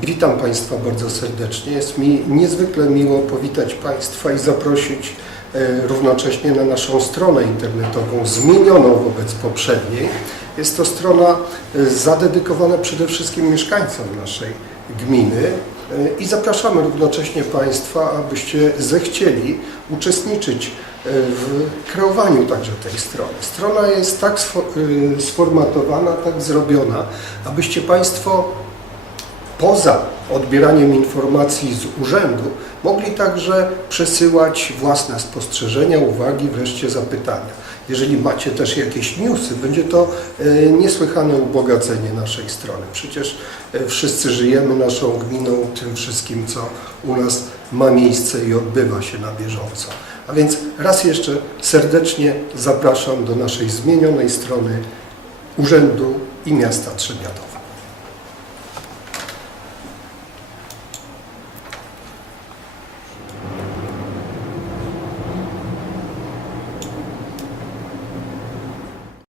Witam Państwa bardzo serdecznie. Jest mi niezwykle miło powitać Państwa i zaprosić e, równocześnie na naszą stronę internetową, zmienioną wobec poprzedniej. Jest to strona e, zadedykowana przede wszystkim mieszkańcom naszej gminy e, i zapraszamy równocześnie Państwa, abyście zechcieli uczestniczyć w kreowaniu także tej strony. Strona jest tak sfo- sformatowana, tak zrobiona, abyście Państwo poza odbieraniem informacji z urzędu mogli także przesyłać własne spostrzeżenia, uwagi, wreszcie zapytania. Jeżeli macie też jakieś newsy, będzie to e, niesłychane ubogacenie naszej strony. Przecież e, wszyscy żyjemy naszą gminą, tym wszystkim, co u nas ma miejsce i odbywa się na bieżąco. A więc raz jeszcze serdecznie zapraszam do naszej zmienionej strony Urzędu i Miasta Trzebiatowa.